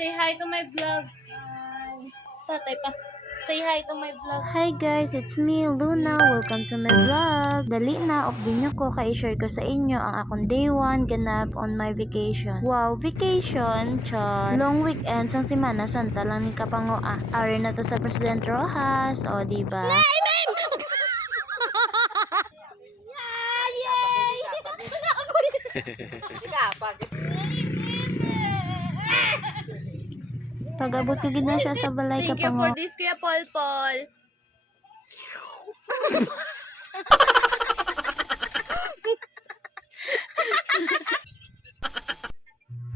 Say hi to my vlog. Tatay pa. Say hi to my vlog. Hi guys, it's me, Luna. Welcome to my vlog. Dali na, update nyo ko, ka-share ko sa inyo ang akong day 1 ganap on my vacation. Wow, vacation, char. Long weekend sang Semana Santa lang ni Kapangoa. Ari na to sa President Rojas, o diba? Pag-abot ko gid na siya sa balay Thank you for Kapango. this, Kuya Paul Paul.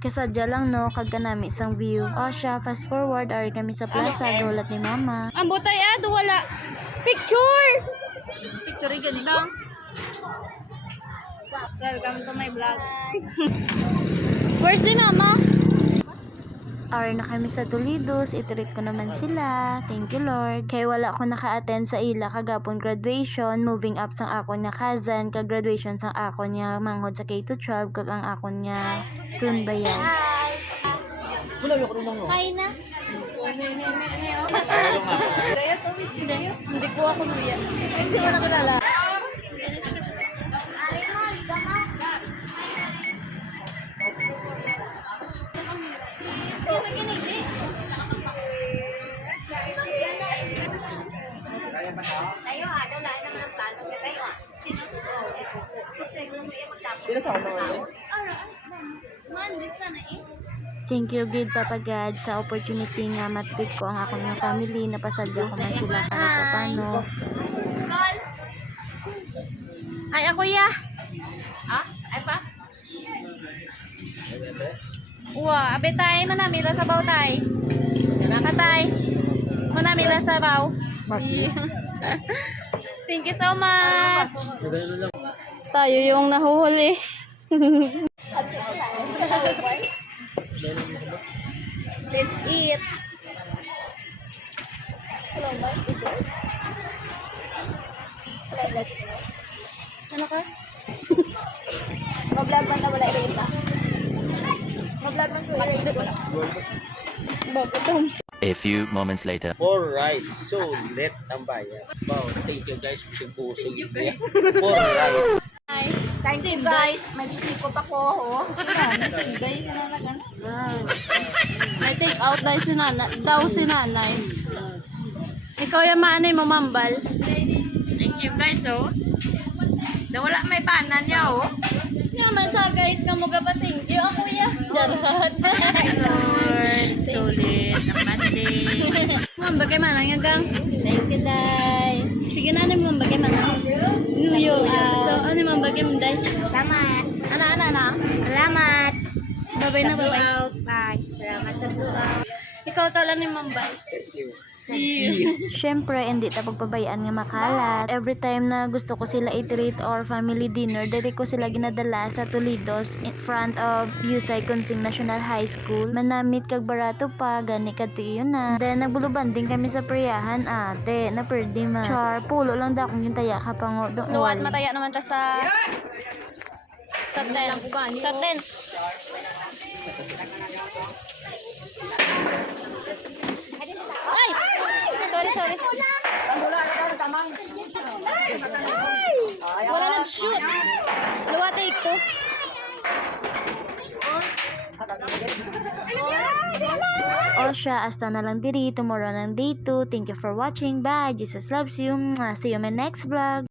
Kasadya lang no, kag kanami isang view. O siya, fast forward, ari kami sa plaza, dulat ni mama. Ang butay wala. Picture! Picture ganito. Welcome to my vlog. Where's the mama? Ari na kami sa Toledos, itirit ko naman sila. Thank you Lord. Kaya wala ako naka-attend sa ila kagapon graduation, moving up sang ako niya cousin, kag graduation sang ako niya manghod sa K-12, kag ang ako niya soon bayan. Hi na. Hindi ko ako luya. Hindi ko nakulala. Tayo daw lain naman ang plano sa tayo. Sino sa mga ano? Thank you good Papa God sa opportunity nga matreat ko ang akong mga family, napasadya ko man sila kahit paano. Call. Ay, ako ya. Ay pa? Uwa, abe tay, manamila sa baw tay. Katay. Manamila sa baw. Thank you so much. Tayo yung nahuhuli. Let's eat. Ano ka? Mablog man na wala i-rate. Mablog man ko i-rate. Bagotong. A few moments later. Alright, so let ang bayan. Wow, thank you guys for yung puso. Thank you guys. Alright. Hi. Thank you guys. May ko pa ko. May take out daw si nanay. Si nanay. Ikaw yung maanay mo, mambal. Thank you guys, oh. Wala may panan niya, oh. Naman sa guys, kamuga pa thank you. Ako ya. Jarot. Lord, solid. Amate. Mamba kay manang yung gang. Thank you Day. Sige na, ano mamba kay manang? Nuyo. So, ano mamba kay manday? Salamat. Ana. Salamat. Babay na, babay. Bye. Salamat sa vlog. Ikaw tala ni mambay. Thank you. Syempre, hindi ta pagpabayaan nga makalat. Every time na gusto ko sila i-treat or family dinner, dili ko sila ginadala sa Toledos in front of Yusay Consing National High School. Manamit kag barato pa, gani kadto iyon na. Then nagbulubanding kami sa priyahan, ate, na perdi ma. Char, pulo lang da akong gintaya ka pango. Luwat mataya naman ta sa Stop 10. Stop 10. Ay! Sorry. Wala nag-shoot. Luwa take to. O siya, hasta na lang diri. Tomorrow ng day 2. Thank you for watching. Bye. Jesus loves you. See you in my next vlog.